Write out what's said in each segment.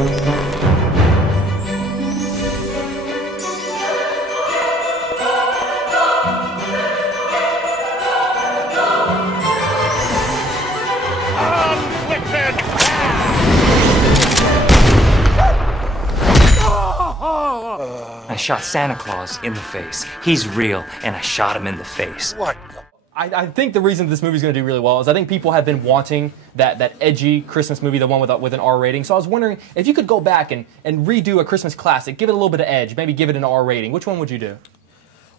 I shot Santa Claus in the face. He's real, and I shot him in the face. What? I think the reason this movie's going to do really well is I think people have been wanting that edgy Christmas movie, the one with an R rating. So I was wondering if you could go back and redo a Christmas classic, give it a little bit of edge, maybe give it an R rating. Which one would you do?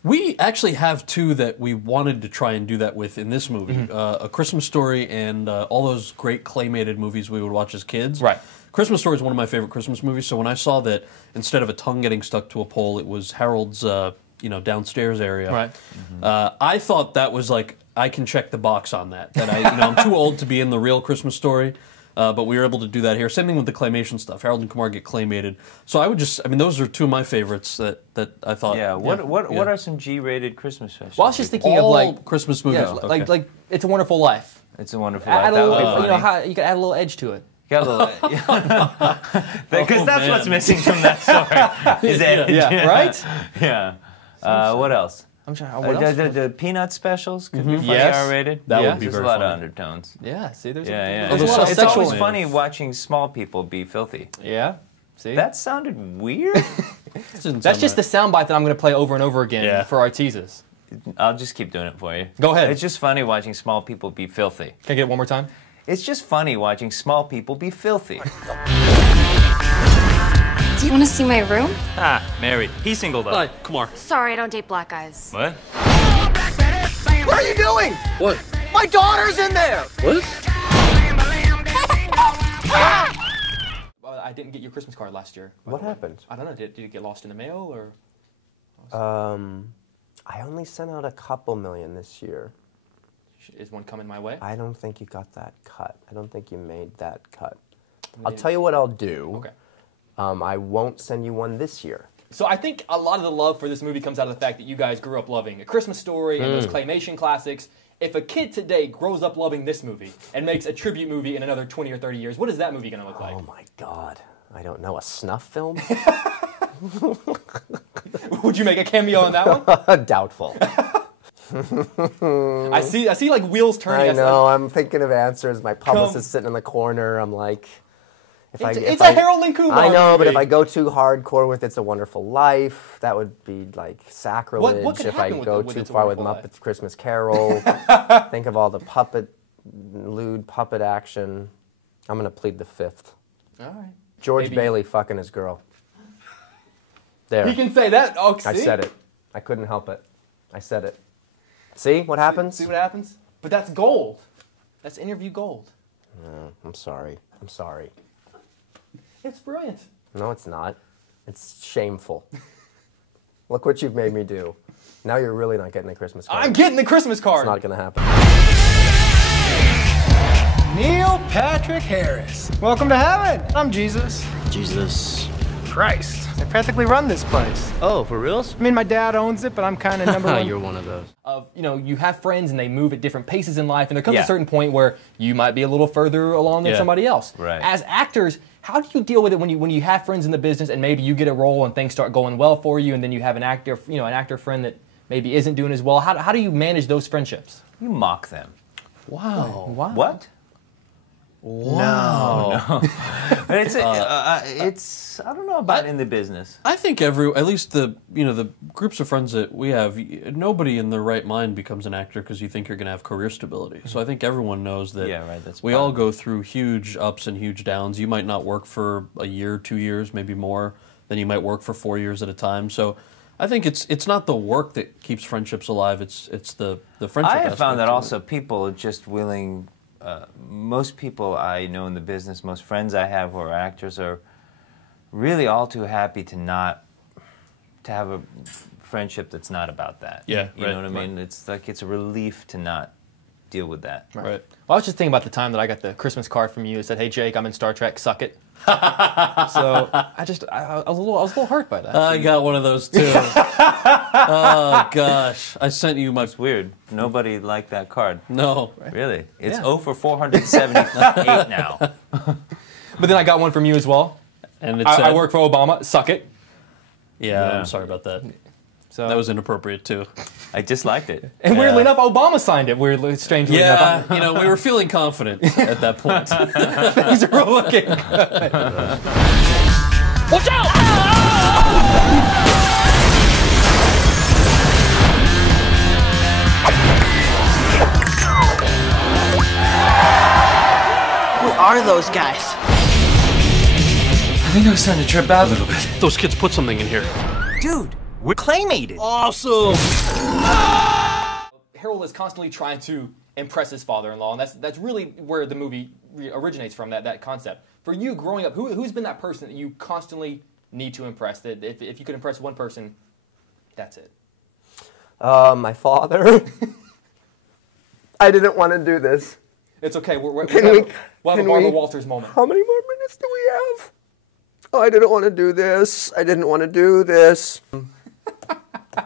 We actually have two that we wanted to try and do that with in this movie. A Christmas Story and all those great claymated movies we would watch as kids. Right. Christmas Story is one of my favorite Christmas movies, so when I saw that instead of a tongue getting stuck to a pole, it was Harold's downstairs area. Right. I thought that was like, I can check the box on that. That I'm too old to be in the real Christmas Story, but we were able to do that here. Same thing with the claymation stuff. Harold and Kumar get claymated. So I would those are two of my favorites that I thought. Yeah. What are some G-rated Christmas festivals? Well, I was just thinking of like Christmas movies. Yeah, like It's a Wonderful Life. It's a Wonderful Life. You could add a little edge to it. Because that's what's missing from that story. Is edge. Yeah. Right? Yeah. What else? I'm trying. What else? The Peanut specials could be funny R-rated. That would be There's very a lot funny. of undertones. Yeah. See, there's It's a lot of sexual. always funny watching small people be filthy. Yeah. See. That sounded weird. That's just the soundbite that I'm going to play over and over again for our teasers. I'll just keep doing it for you. Go ahead. It's just funny watching small people be filthy. Can I get it one more time? It's just funny watching small people be filthy. Do you want to see my room? Ah, married. He's singled up. Hi, Kumar. Sorry, I don't date black guys. What? What are you doing? What? My daughter's in there! What? I didn't get your Christmas card last year. What happened? I don't know. Did it get lost in the mail or? I only sent out a couple million this year. Is one coming my way? I don't think you got that cut. I don't think you made that cut. I'll tell you what I'll do. Okay. I won't send you one this year. So I think a lot of the love for this movie comes out of the fact that you guys grew up loving A Christmas Story and those claymation classics. If a kid today grows up loving this movie and makes a tribute movie in another 20 or 30 years, what is that movie going to look like? Oh my God. I don't know. A snuff film? Would you make a cameo on that one? Doubtful. I see like wheels turning. I know. I'm thinking of answers. My publicist is sitting in the corner. I'm like... It's a Harold and Kumar I know, movie. but if I go too hardcore with It's a Wonderful Life, that would be like sacrilege. What could if I happen go with too It's a far with Wonderful Muppets Christmas Carol, think of all the lewd puppet action. I'm going to plead the fifth. All right. George Maybe. Bailey fucking his girl. There. He can say that. Oh, see? I said it. I couldn't help it. I said it. See what happens? See what happens? But that's gold. That's interview gold. No, I'm sorry. I'm sorry. It's brilliant. No, it's not. It's shameful. Look what you've made me do. Now you're really not getting the Christmas card. I'm getting the Christmas card. It's not going to happen. Neil Patrick Harris. Welcome to heaven. I'm Jesus. Jesus Christ. I practically run this place. Oh, for reals? I mean, my dad owns it, but I'm kind of number one. You're one of those. You have friends and they move at different paces in life, and there comes a certain point where you might be a little further along than somebody else. Right. As actors, how do you deal with it when you have friends in the business and maybe you get a role and things start going well for you, and then you have an actor friend that maybe isn't doing as well? How do you manage those friendships? You mock them. Wow. What? Wow. No. But it's I don't know about in the business. I think at least the groups of friends that we have, nobody in their right mind becomes an actor because you think you're going to have career stability. So I think everyone knows that we all go through huge ups and huge downs. You might not work for a year, 2 years, maybe more. Then you might work for 4 years at a time. So I think it's not the work that keeps friendships alive. It's the friendship. I have found that aspect also people are just willing. Most people I know in the business, most friends I have who are actors, are really all too happy to have a friendship that's not about that. Yeah, you know what I mean? It's like it's a relief to not deal with that. Right. Well, I was just thinking about the time that I got the Christmas card from you. It said, "Hey Jake, I'm in Star Trek. Suck it." So I was a little hurt by that. I got one of those too. Oh gosh, I sent you my. It's weird. Nobody liked that card. No, really. It's 0 for 478 now. But then I got one from you as well. And it I said, work for Obama. Suck it. Yeah, I'm sorry about that. So that was inappropriate too. I just liked it. And weirdly enough, Obama signed it. Weirdly, strangely enough. Yeah, you know, we were feeling confident at that point. Things are looking good. Watch out! Who are those guys? I think I was starting to trip out a little bit. Those kids put something in here. Dude, we're claymated. Awesome! Harold is constantly trying to impress his father-in-law, and that's really where the movie originates from, that concept. For you growing up, who's been that person that you constantly need to impress? That if you could impress one person, that's it. My father. I didn't want to do this. It's okay. We'll have a can Barbara we- Walters moment. How many more minutes do we have? Oh, I didn't want to do this. I didn't want to do this.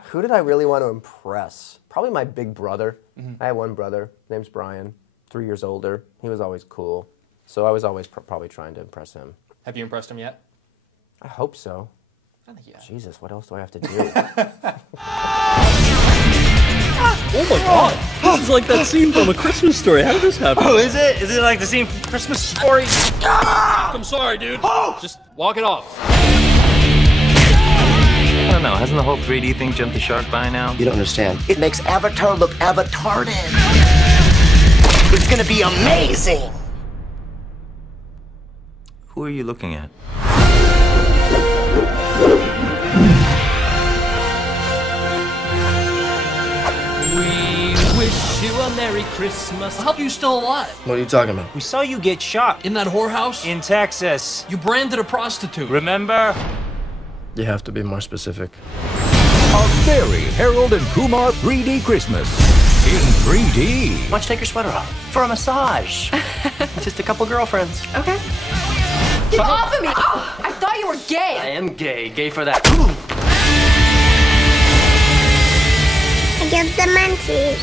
Who did I really want to impress? Probably my big brother. I have one brother. His name's Brian. 3 years older. He was always cool. So I was always probably trying to impress him. Have you impressed him yet? I hope so. I think yeah. Jesus, what else do I have to do? Oh my god! This is like that scene from A Christmas Story. How did this happen? Oh, is it? Is it like the scene from Christmas Story? I'm sorry, dude. Just walk it off. I don't know. Hasn't the whole 3D thing jumped the shark by now? You don't understand. It makes Avatar look avatarded. It's gonna be amazing. Who are you looking at? Wish you a Merry Christmas. How are you still alive? What are you talking about? We saw you get shot In that whorehouse? in Texas. You branded a prostitute. Remember? You have to be more specific. A very Harold and Kumar 3D Christmas. In 3D. Why don't you take your sweater off? For a massage. Just a couple girlfriends. Okay. Get off of me! Oh, I thought you were gay. I am gay. Gay for that. I give the munchies.